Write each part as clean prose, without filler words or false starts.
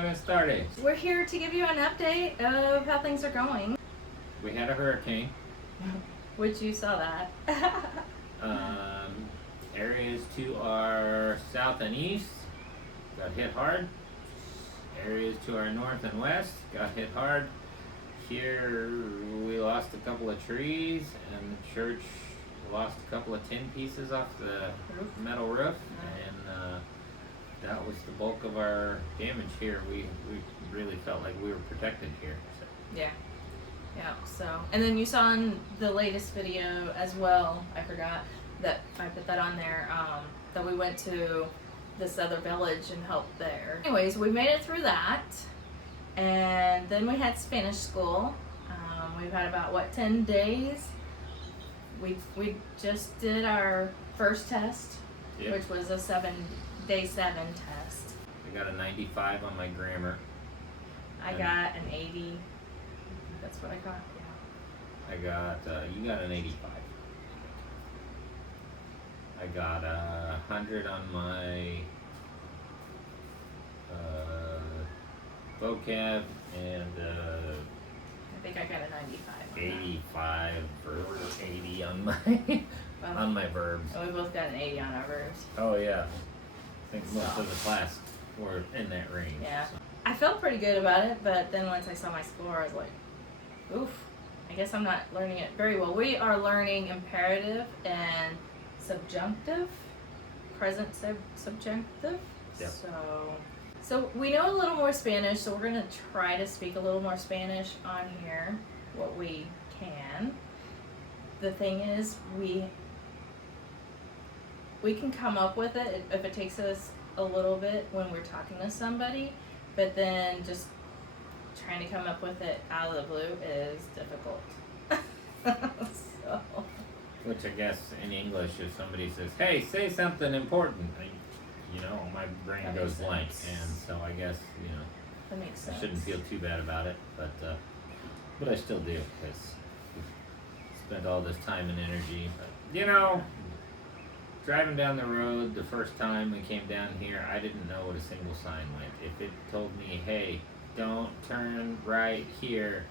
Buenas tardes. We're here to give you an update of how things are going. We had a hurricane. Which you saw that. Areas to our south and east got hit hard. Areas to our north and west got hit hard. Here we lost a couple of trees, and the church lost a couple of tin pieces off the metal roof, and that was the bulk of our damage here. We really felt like we were protected here. So. Yeah. So, and then you saw in the latest video as well, I forgot that I put that on there, that we went to this other village and helped there. Anyways, we made it through that, and then we had Spanish school. We've had about 10 days. We just did our first test, Yep. which was a day 7 test. I got a 95 on my grammar. I got an 80. That's what I got. Yeah. I got, you got an 85. I got 100 on my vocab, and I think I got a 95. 85 or 80 on my on my verbs. And we both got an 80 on our verbs. Oh yeah, I think most of the class were in that range. Yeah. So. I felt pretty good about it, but then once I saw my score, I was like, oof, I guess I'm not learning it very well. We are learning imperative and subjunctive, present subjunctive. Yep. So we know a little more Spanish, so we're gonna try to speak a little more Spanish on here, what we can. The thing is, we can come up with it if it takes us a little bit when we're talking to somebody, but then just trying to come up with it out of the blue is difficult. So. Which I guess in English, if somebody says, "Hey, say something important," my brain That goes makes blank, sense. and so I guess That makes sense. I shouldn't feel too bad about it, but I still do because we spent all this time and energy. But, driving down the road the first time we came down here, I didn't know what a single sign meant. If it told me, "Hey, don't turn right here,"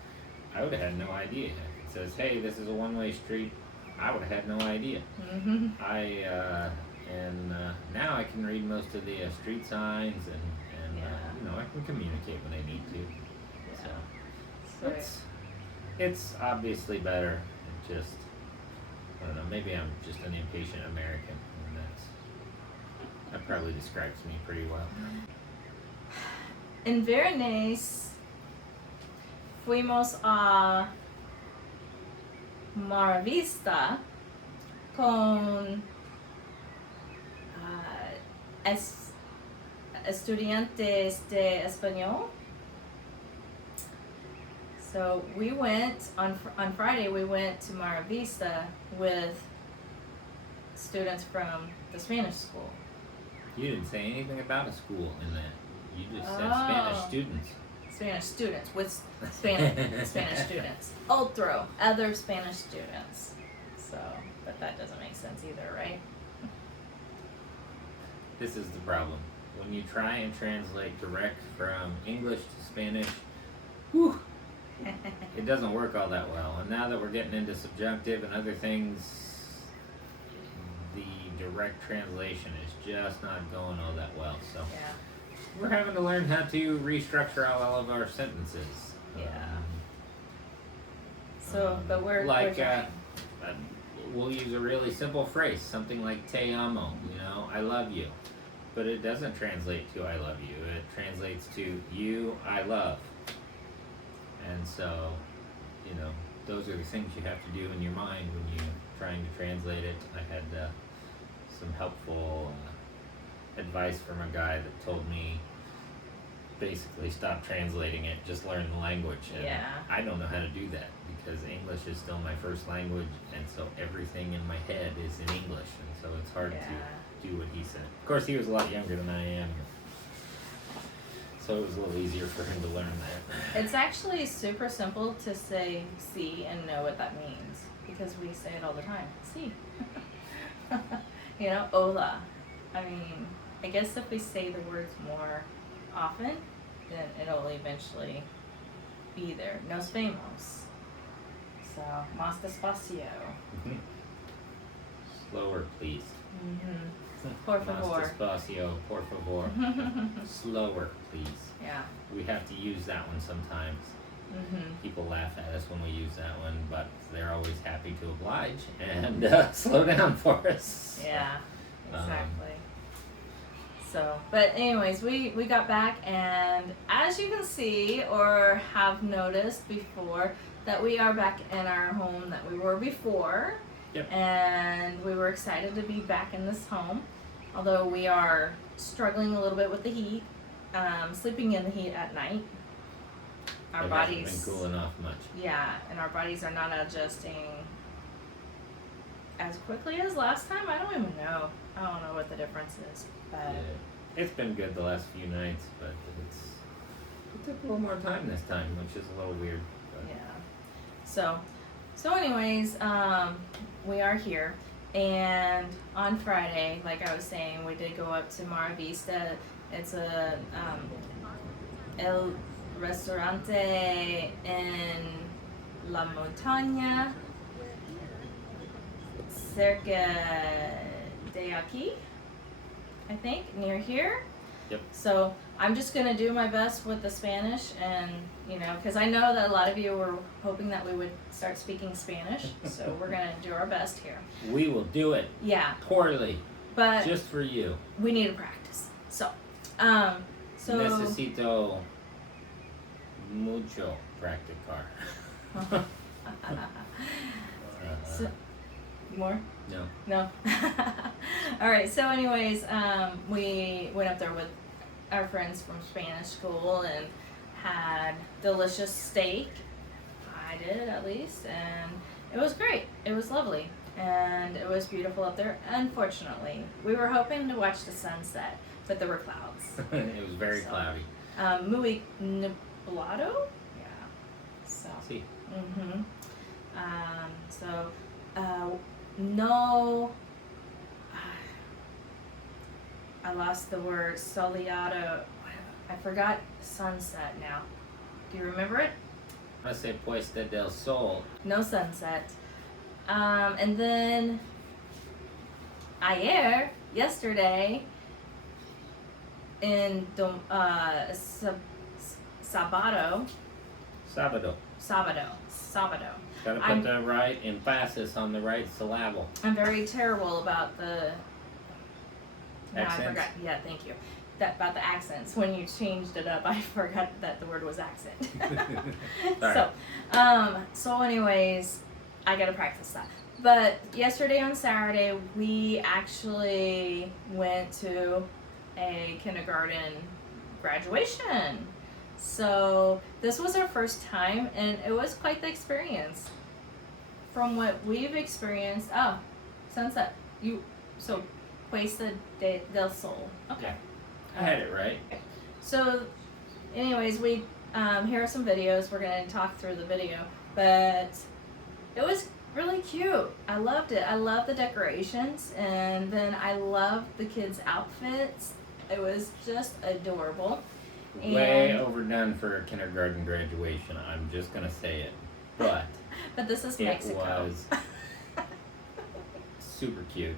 I would have had no idea. If it says, "Hey, this is a one-way street," I would have had no idea. Mm-hmm. Now I can read most of the street signs, and I can communicate when I need to. So It's obviously better. It just, I don't know, maybe I'm just an impatient American, and that probably describes me pretty well. En viernes fuimos a Mar Vista con estudiantes de español. So we went on Friday. We went to Mar Vista with students from the Spanish school. You didn't say anything about a school in that. You just said Oh. Spanish students. Spanish students with Spanish students. Other Spanish students. So, but that doesn't make sense either, right? This is the problem. When you try and translate direct from English to Spanish, whew, it doesn't work all that well. And now that we're getting into subjunctive and other things, the direct translation is just not going all that well. So Yeah. we're having to learn how to restructure all of our sentences. Yeah. So, but we're trying. We'll use a really simple phrase, something like "te amo," I love you. But it doesn't translate to "I love you." It translates to "you, I love." And so, those are the things you have to do in your mind when you're trying to translate it. I had some helpful advice from a guy that told me, basically, stop translating it, just learn the language. And Yeah. I don't know how to do that because English is still my first language, and so everything in my head is in English, and so it's hard to do what he said. Of course, he was a lot younger than I am, so it was a little easier for him to learn that. It's actually super simple to say "see" and know what that means because we say it all the time. See. Hola. I mean, I guess if we say the words more often, then it'll eventually be there. Nos vemos. So, más despacio. Slower, please. Por Más favor. despacio, por favor. Slower, please. Yeah. We have to use that one sometimes. People laugh at us when we use that one, but they're always happy to oblige and slow down for us. Yeah, exactly. So, but anyways, we got back, and as you can see or have noticed before, that we are back in our home that we were before. Yep. And we were excited to be back in this home, although we are struggling a little bit with the heat, sleeping in the heat at night. Our It bodies hasn't been cooling off much. Yeah, and our bodies are not adjusting as quickly as last time. I don't even know. I don't know what the difference is, but Yeah. It's been good the last few nights, but it took a little more time this time, which is a little weird. But. yeah. So anyways, we are here, and on Friday, like I was saying, we did go up to Mar Vista. It's a El Restaurante en La Montaña, cerca de aquí, I think, near here. Yep. So I'm just gonna do my best with the Spanish, and because I know that a lot of you were hoping that we would start speaking Spanish, so we're gonna do our best here. We will do it Yeah, poorly, but just for you. we need to practice. So Necesito mucho practicar. So, more? No. No. All right. So, anyways, we went up there with our friends from Spanish school and had delicious steak. I did, at least, and it was great. It was lovely, and it was beautiful up there. Unfortunately, we were hoping to watch the sunset, but there were clouds. It was very So, cloudy. Muy nublado. Yeah. So. See. No, I lost the word soleado. I forgot sunset now. Do you remember it? I say Puesta del Sol. No sunset. And then yesterday, in Sábado. Gotta put the right emphasis on the right syllable. I'm very terrible about the. No, I Accents? forgot. Yeah, thank you. About the accents. When you changed it up, I forgot that the word was accent. Sorry. So anyways, I gotta practice that. But yesterday on Saturday, we actually went to a kindergarten graduation. So this was our first time, and it was quite the experience. From what we've experienced, sunset. Puesta del Sol. Okay. I had it right. So, anyways, we here are some videos. We're gonna talk through the video, but it was really cute. I loved it. I love the decorations, and then I loved the kids' outfits. It was just adorable. Way overdone for a kindergarten graduation. I'm just gonna say it, but But this is it Mexico. was super cute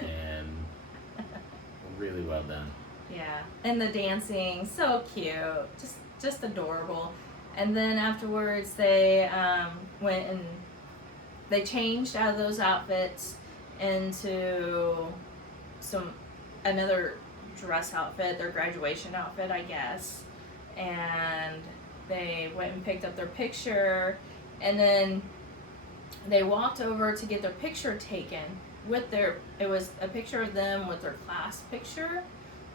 and really well done. Yeah, and the dancing, so cute, just adorable. And then afterwards, they went and they changed out of those outfits into another dress outfit, their graduation outfit, I guess. And they went and picked up their picture, and then they walked over to get their picture taken with it was a picture of them with their class picture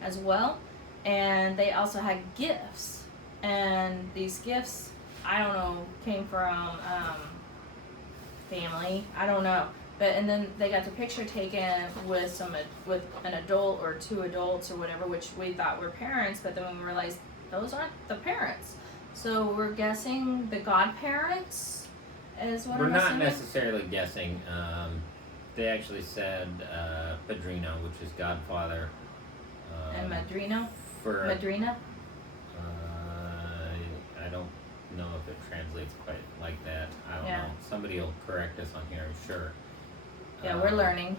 as well. And they also had gifts, and these gifts, I don't know, came from family, I don't know. And then they got the picture taken with an adult or two adults or whatever, which we thought were parents, but then we realized those aren't the parents. So we're guessing the godparents is what We're I'm not assuming. necessarily guessing. They actually said padrino, which is godfather. And Madrina? For Madrina? don't know if it translates quite like that. I don't Yeah. know. Somebody will correct us on here, I'm sure. Yeah, we're learning.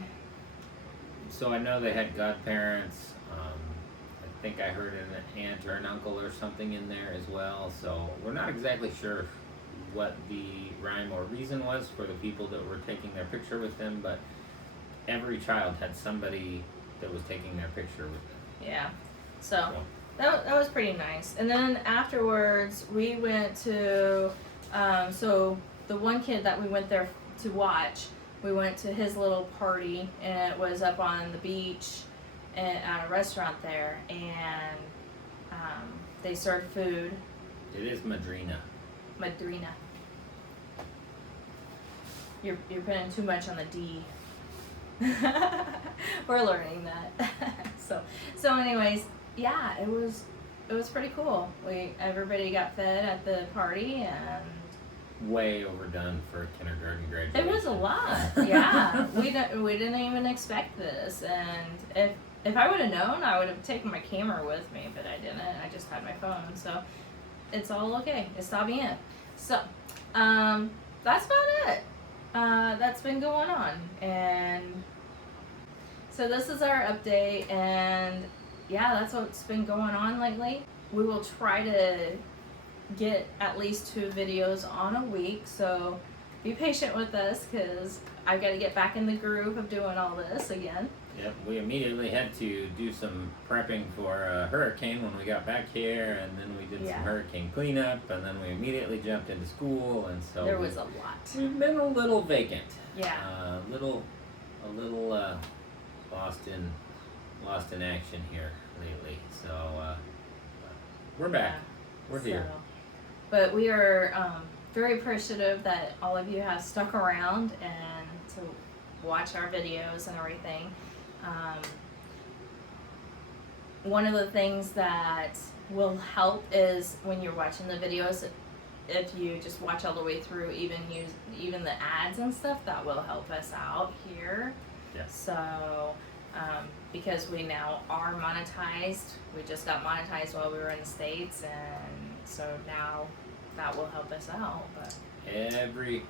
So I know they had godparents. I think I heard an aunt or an uncle or something in there as well. So we're not exactly sure what the rhyme or reason was for the people that were taking their picture with them, but every child had somebody that was taking their picture with them. Yeah. So that was pretty nice. And then afterwards, we went to, so the one kid that we went there to watch, we went to his little party, and it was up on the beach at a restaurant there, and they served food. It is Madrina. Madrina. You're putting too much on the D. We're learning that. so anyways, yeah, it was pretty cool. Everybody got fed at the party, and Way overdone for a kindergarten graduation. it was a lot. Yeah, we didn't even expect this, and if I would have known, I would have taken my camera with me, but I didn't. I just had my phone, so it's all okay. Está bien. So, that's about it. That's been going on, and so this is our update, and yeah, that's what's been going on lately. We will try to get at least 2 videos on a week, so be patient with us, because I've got to get back in the groove of doing all this again. Yep, we immediately had to do some prepping for a hurricane when we got back here, and then we did some hurricane cleanup, and then we immediately jumped into school, and so There was a lot. we've been a little vacant. Yeah. A little lost in action here lately. So we're back. We're here. But we are very appreciative that all of you have stuck around and to watch our videos and everything. One of the things that will help is when you're watching the videos, if you just watch all the way through, even the ads and stuff, that will help us out here. Yes. So, because we now are monetized, we just got monetized while we were in the States, and so now that will help us out. But every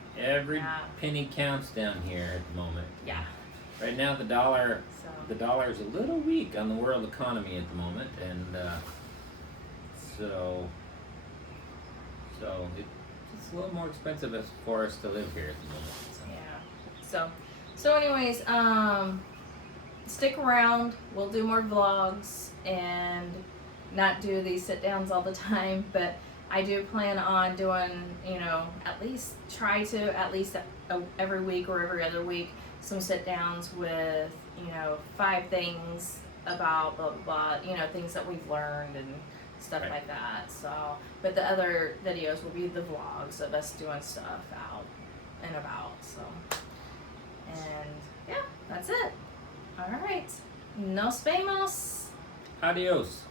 penny counts down here at the moment. yeah. Right now the dollar is a little weak on the world economy at the moment, and so it's a little more expensive for us to live here at the moment. So. Yeah. So anyways, stick around. We'll do more vlogs and not do these sit downs all the time, but I do plan on doing, try to at least every week or every other week, some sit downs with, 5 things about blah, blah, blah, things that we've learned and stuff like that. So, but the other videos will be the vlogs of us doing stuff out and about. So, and yeah, that's it. All right. Nos vemos. Adios.